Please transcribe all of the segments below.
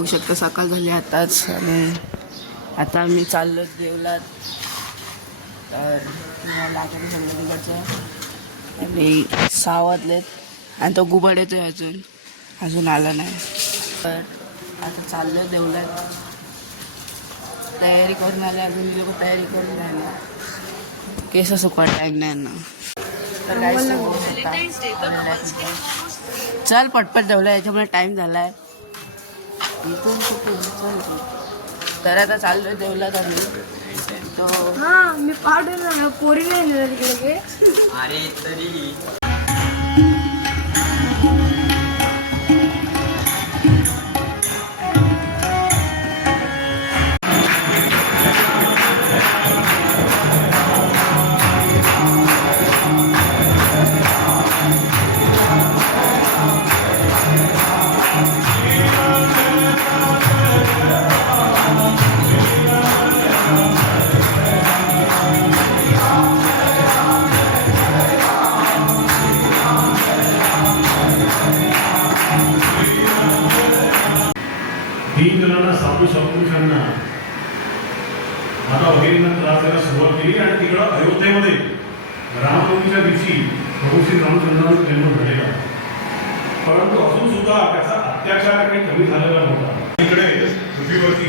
बघू शकता सकाळ झाली आताच आणि आता आम्ही चाललो जेवलात तर लागेल आणि सहा वाजलेत आणि तो गुबाड येतोय अजून. अजून आला नाही. तर आता चाललो देवलात. तयारी करून आले अजून लोक तयारी करून राहिले. केस सुकवा टाईम नाही ना. तर काय? चल पटपट जेवलं याच्यामुळे टाइम झालाय. इथून कुठून चल तू. तर आता चाललोय जेवलात आम्ही. तो हा मी पाठवलं पोरी नाही अरे तरी. तीन जणांना साधू सपुरुषांना माता वगैरेंना त्रास द्यायला सुरुवात केली आणि तिकडं अयोध्येमध्ये रामनवमीच्या दिवशी प्रभू श्री रामचंद्रांचा जन्म झालेला. परंतु अजून सुद्धा त्याचा अत्याचार काही कमी झालेला नव्हता. इकडे पृथ्वीवरती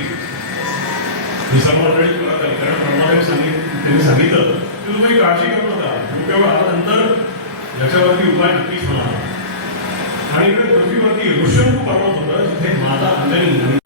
ही सर्व कारण ब्रह्मादेव सांगित त्यांनी सांगितलं की तुम्ही काळजी करू नका केवळ नंतर याच्यावरती उपाय नक्कीच होणार. आणि इकडे पृथ्वीवरती ऋषंक पर्वत होतं जिथे माता अंजनी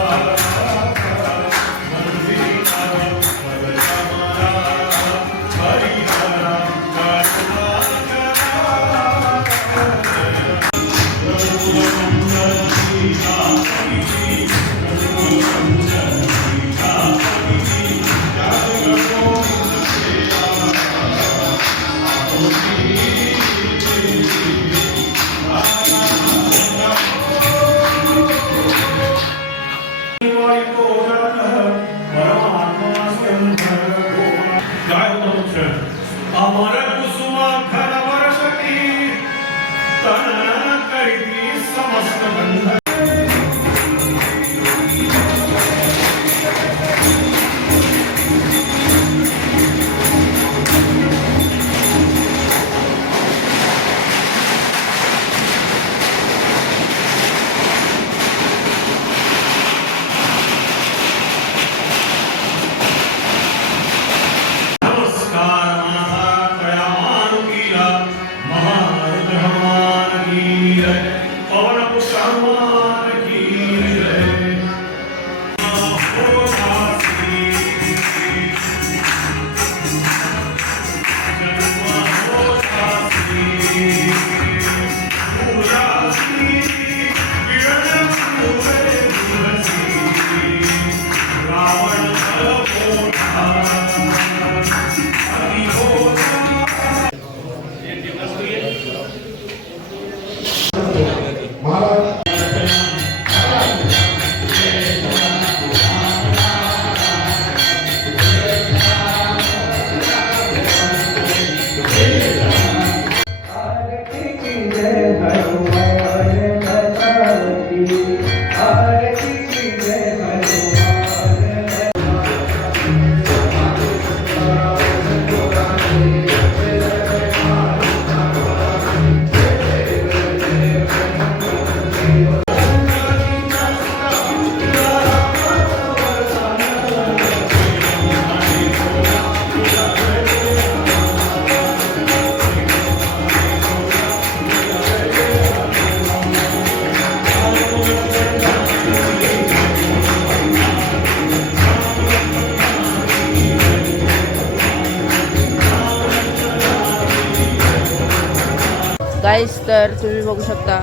तर तुम्ही बघू शकता.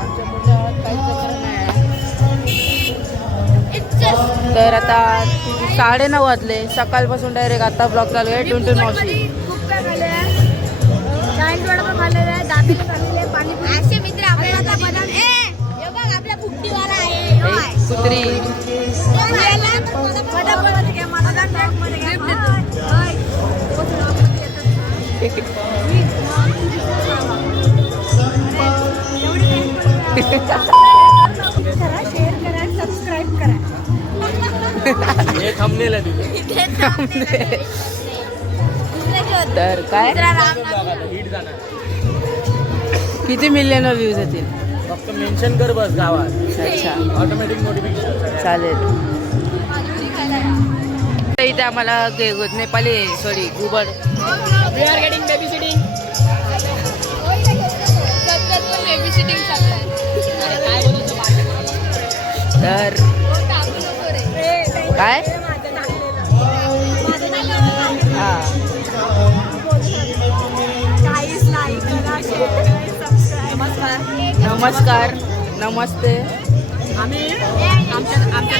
आमच्या नाही. तर आता साडे नऊ वाजले. सकाळपासून डायरेक्ट आता ब्लॉक चालू आहे. ट्वेंटी मावशी खूप करा शेअर करा सबस्क्राईब करा हे तर काय किती मिलियन व्ह्यूज येतील? फक्त मेन्शन कर बस गावात अच्छा. ऑटोमॅटिक नोटिफिकेशन चालेल. तर इथे आम्हाला Nepali sorry गुबड we are getting baby sitting करा सबस्क्राईब नमस्कार. नमस्ते. आम्ही आमच्या आमच्या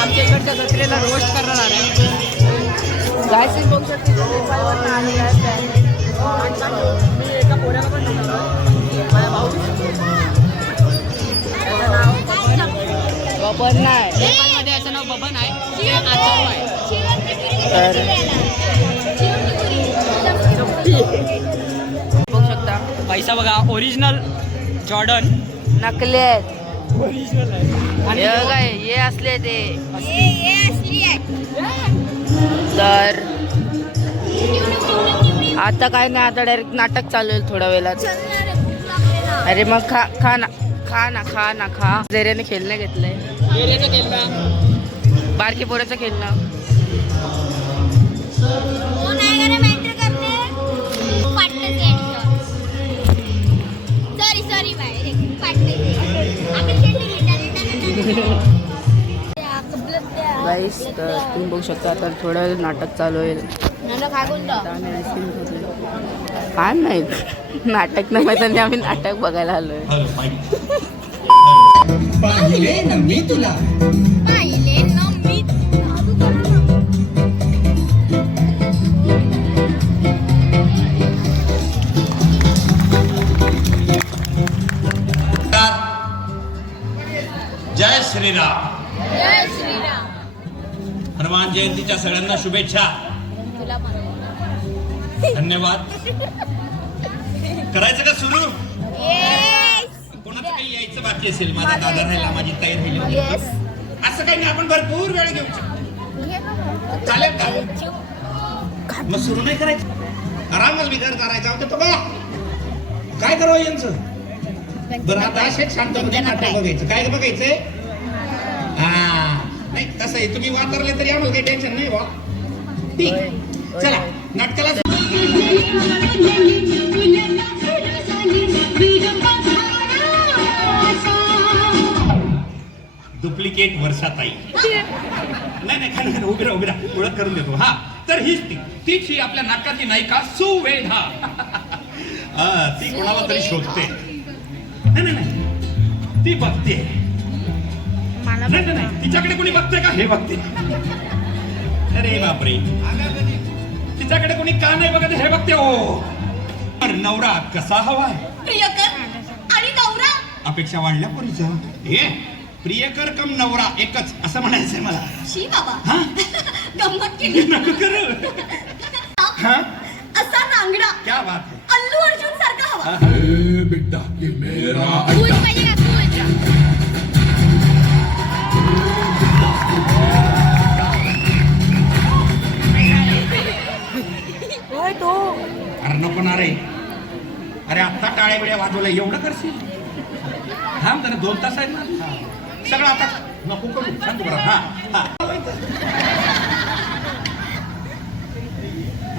आमच्या इकडच्या जत्रेला रोस्ट करणार आहे. बघू शकते. मी एका पोऱ्याला पण माझ्या भाऊ बबन नाही. नेपाळमध्ये याचं नाव बबन आहे. ते आचार्य आहे. तर बघू शकता. पैसा बघा ओरिजिनल जॉर्डन नकली आहेत. ओरिजिनल आहे. आणि हे काय हे असले ते. ये ये असली आहे तर आता काय नाही आता डायरेक्ट नाटक चालू आहे थोड्या वेळात. अरे मग खा खा ना. खा ना खा ना खा. जैऱ्याने खेळणं घेतलंय. बारकी पोराचं खेळणं. गाईस तर तुम्ही बघू शकता आता थोडं नाटक चालू होईल. आईस्क्रीम. काय नाही. नाटक नाही माहिती आणि आम्ही नाटक बघायला आलोय. पाहिले ना मी तुला. पाहिले ना मी जय श्रीराम. जय श्रीराम. हनुमान जयंतीच्या सगळ्यांना शुभेच्छा. धन्यवाद. करायचं का सुरू? येस कोणाचं काही यायचं बाकी असेल? माझा दादा राहिला माझी ताई राहिली येस असं काही नाही आपण भरपूर वेळ घेऊ शकतो. चालेल का? मग सुरू नाही करायचं? आरामात विचार करायचा होता तो बघा. काय करावं यांचं? बरं आता असेच शांतपणे नाटक बघायचं. काय बघायचंय? हा. नाही तसं आहे. तुम्ही वापरले तरी आम्हाला काही टेन्शन नाही बा ठीक. चला नाटकाला डुप्लिकेट वर्षाताई नाही नाही खाली खाली उभी राहा उभी राहा. ओळख करून देतो. हा तर हीच ती. तीच ही आपल्या नाटकाची नायिका सुवेधा. हा, ती कोणाला तरी शोधते. नाही नाही नाही. ती बघते. नाही नाही तिच्याकडे कोणी बघते का? हे बघते. अरे बापरे. तिच्याकडे कोणी का नाही बघत हे बघते ओ पण नवरा कसा हवाय प्रियकर आणि नवरा? अपेक्षा वाढल्या पोरीच्या. हे प्रियकर कम नवरा एकच असं म्हणायचंय मला. शी बाबा. हा? गंमत केली. नको करू. हा? असा नांगडा. क्या बात है अल्लू अर्जुन सारखा हवा. बेटा ये मेरा पाहिजे नको ना रे. अरे आत्ता टाळ्या बिळ्या वाजवल्या एवढं करशील? हा जरा दोन तास आहेत ना. सगळं आता नको करू. शांत बरं. हा हा.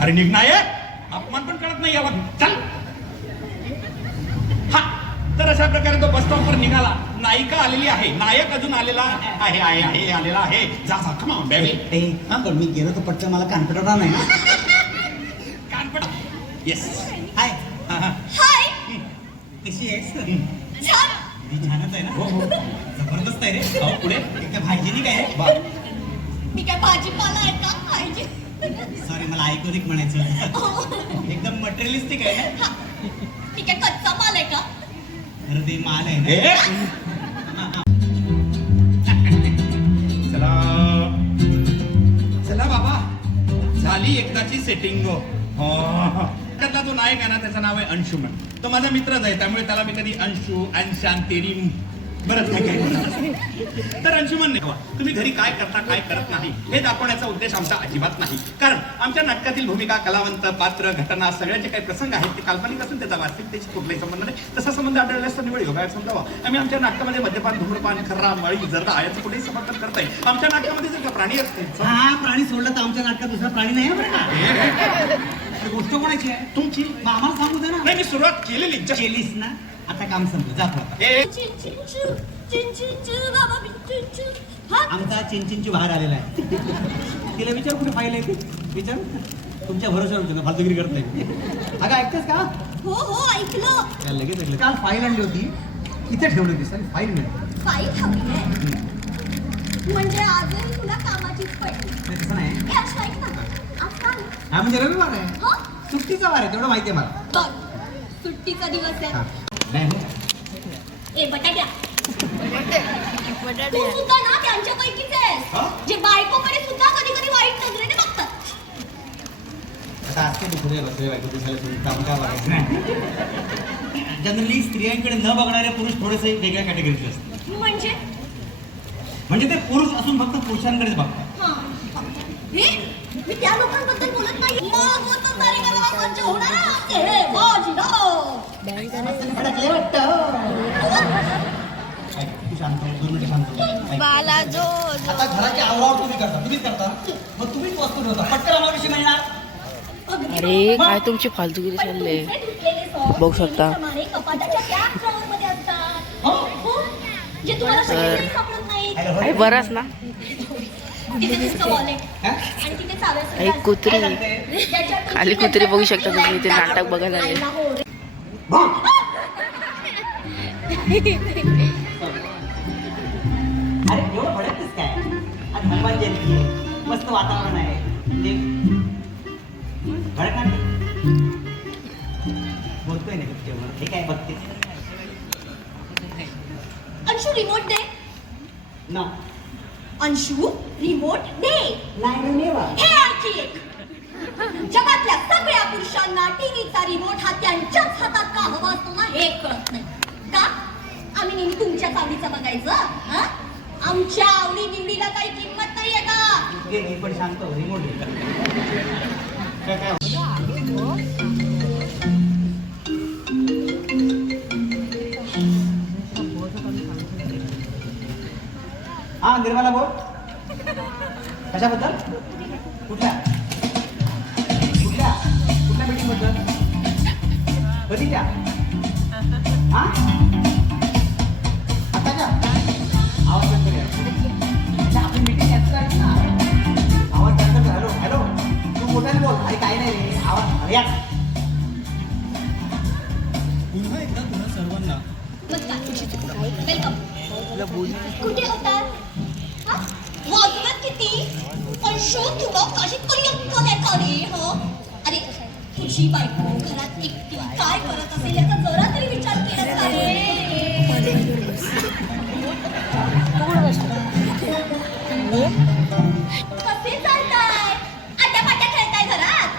अरे निघनायक अपमान पण कळत नाही यावा चल. हा. तर अशा प्रकारे तो बस स्टॉपवर निघाला. नायिका आलेली आहे. नायक अजून आलेला आहे आहे आहे आलेला आहे. जा जा कमा बेबी पण मी गेलो तर पटकन मला कानपडवणार नाही येस हाय हा हा हाय कशी आहेस? छान. ती छानच आहे ना. हो हो. जबरदस्त आहे रे. हो पुढे. एकदम हायजेनिक आहे बा मी काय भाजीपाला आहे का? पाहिजे सॉरी मला आयकॉनिक म्हणायचं. एकदम मटेरियलिस्टिक आहे ना? मी काय कच्चा माल आहे का? अरे ते माल आहे ए! ना चला. चला बाबा. झाली एकदाची सेटिंग त्यातला जो नायक आहे ना त्याचं नाव आहे अंशुमन तो माझा मित्रच आहे त्यामुळे त्याला मी कधी अंशू अंशान तेरी बरंच काय. तर अंशुमन नेवा तुम्ही घरी काय करता काय करत नाही? हे दाखवण्याचा उद्देश आमचा अजिबात नाही. कारण आमच्या नाटकातील भूमिका कलावंत पात्र घटना सगळ्या जे काही प्रसंग आहेत ते काल्पनिक असून त्याचा वास्तविकतेशी कुठलाही संबंध नाही. तसा संबंध आढळल्यास तर निवड योगा समजावा? आम्ही आमच्या नाटकामध्ये मद्यपान धूम्रपान खर्रा मळी जर्दा याचं कुठेही समर्थन करत आहे आमच्या नाटकामध्ये जर का प्राणी असतील हा प्राणी सोडला तर आमच्या नाटकात दुसरा प्राणी नाही ही गोष्ट कोणाची आहे? तुमची? मग आम्हाला सांगू दे ना. नाही मी सुरुवात केलेली just- केलीस ना? आता काम संपलं. जातो आता ए, हा. आमचा चिंचिंचू बाहेर आलेला आहे. तिला विचार कुठे फाईल आहे ती? विचार. तुमच्या भरोशावर होते ना फालतुगिरी करत नाही. अगं ऐकतेस का? हो हो ऐकलं. या लगेच ऐकलं? काल फाईल आणली होती. इथे ठेवली होती सर फाईल मिळते फाईल हवी आहे. म्हणजे आजही तुला कामाचीच पडली. तसं नाही. ऐक ना. हा म्हणजे रविवार आहे. हं? सुट्टीचा वार आहे तेवढं माहिती आहे मला. बघ सुट्टीचा दिवस हा. आहे नाही. ए बटाट्या. तू सुद्धा ना त्यांच्यापैकीच आहेस. जे बायकोकडे सुद्धा कधी कधी वाईट नजरेने बघतात. आता असते दुसरे बसले बायको दिसायला तुम्ही काम काय बघायचं? नाही. जनरली स्त्रियांकडे न बघणारे पुरुष थोडेसे वेगळ्या कॅटेगरीचे असतात. म्हणजे? म्हणजे ते पुरुष असून फक्त पुरुषांकडेच बघतात. हा. हे? मी त्या लोकांबद्दल बोलत नाही मग वो तो सारे का स्वच्छ होणार आहे. हे बाजीराव. भडकले वाटतं. ऐक, तू शांत हो, दोन मिनिटं शांत हो. ऐक. आता घराची आवरावर तुम्ही करता तुम्हीच करता मग तुम्हीच वस्तू ठेवता पटकन आम्हाला कशी मिळणार अगदी अरे. काय तुमची फालतुगिरी चालले बघू शकता. नेहमीप्रमाणे कपाटाच्या त्या ड्रॉवरमध्ये असतात हो. हो. बराच ना हा? असतात. कुत्री. खाली कुत्री बघू शकता तुम्ही, इथे. नाटक बघायला आले. हो. हनुमान जयंती मस्त वातावरण आहे. बोलतोय ना पिक्चरवर हे काय बघते? अंशू रिमोट दे. ना. अंशू? रिमोट दे हे आणखी एक. जगातल्या सगळ्या पुरुषांना टीव्हीचा रिमोट हा त्यांच्याच हातात का हवा असतो ना हे कळत नाही. का? आम्ही नेहमी तुमच्या आवडीचा बघायचं हं? आमच्या आवडी निवडीला काही किंमत नाहीये का? मी पण शांत रिमोट हा निर्मला बोल कशाबद्दल? कुठल्या? कुठल्या? कुठल्या मीटिंगबद्दल कधीच्या हा आताच्या आवाज बंद करूया. अच्छा, आपली मीटिंग याचं आहे ना. आवाज बंद हॅलो हॅलो तू मोठ्याने बोल. अरे काय नाही रे. आवाज अरे या पुन्हा एकदा पुन्हा सर्वांना वेलकम कुठे होतात हा? वाजवत किती अंशू तुला काही तरी अक्कल आहे का रे हं? अरे तुझी बायको घरात एकटी काय करत असेल याचा जरा तरी विचार केला का रे कसे चालताय आट्यापाट्या खेळताय घरात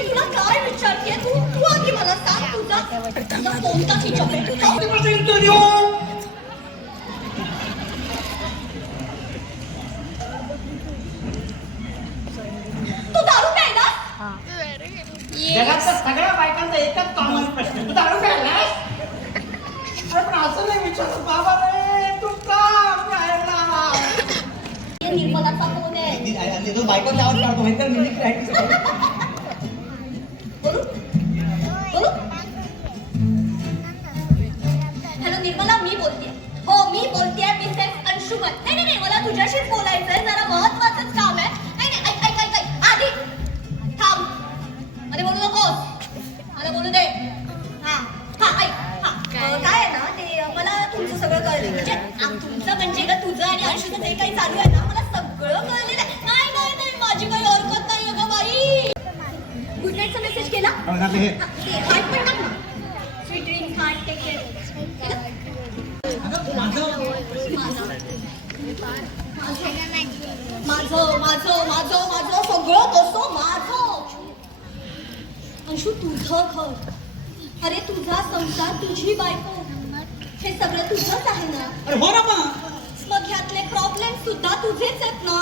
तुला काय विचारते तू तू आधी मला सांग तुझा कोणता खिचप तू दारू प्यायला जगातल्या सगळ्या बायकांचा एकच कॉमन प्रश्न तू दारू प्यायलास अरे पण असं नाही विचारत बाबा रे तू का प्यायला हे निर्मलाचा फोन आहे तो आहे बोलू? बोलू? हॅलो निर्मला मी बोलते हो मी बोलते मिसेस अंशुमन. नाही नाही नाही मला तुझ्याशीच बोलायचंय. जरा महत्वाचंच काम आहे. नाही नाही ऐक ऐक ऐक ऐक. आधी थांब. अरे बोलू नकोस. मला बोलू दे. हा हा ऐक हा. काय? आहे ना ते मला तुमचं सगळं कळलं. म्हणजे आ, तुमचं म्हणजे का तुझं आणि अंशुचं जे काही चालू आहे ना? मला सगळं कळलेलं आहे. माझी काही हरकत नाही अगं बाई. गुड नाईटचा मेसेज केला? बघा ते ते हार्ट पण टाक ना. Sweet dreams heart take care अगं, माझं माझं माझं माझं माझं सगळं कसं माझं. अंशू तुझं घर. अरे तुझा संसार तुझी बायको. हे सगळं तुझंच आहे ना? अरे हो ना मग. मग ह्यातले प्रॉब्लेम सुद्धा तुझेच आहेत ना?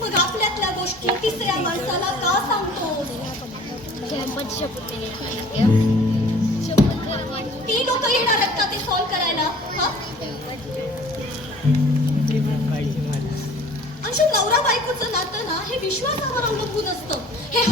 मग आपल्यातल्या गोष्टी तिसऱ्या माणसाला का सांगतो? ती लोक येणार आहेत का ते सॉल्व्ह करायला? हा? नवरा बायकोचं नातं ना हे विश्वासावर अवलंबून असतं. हे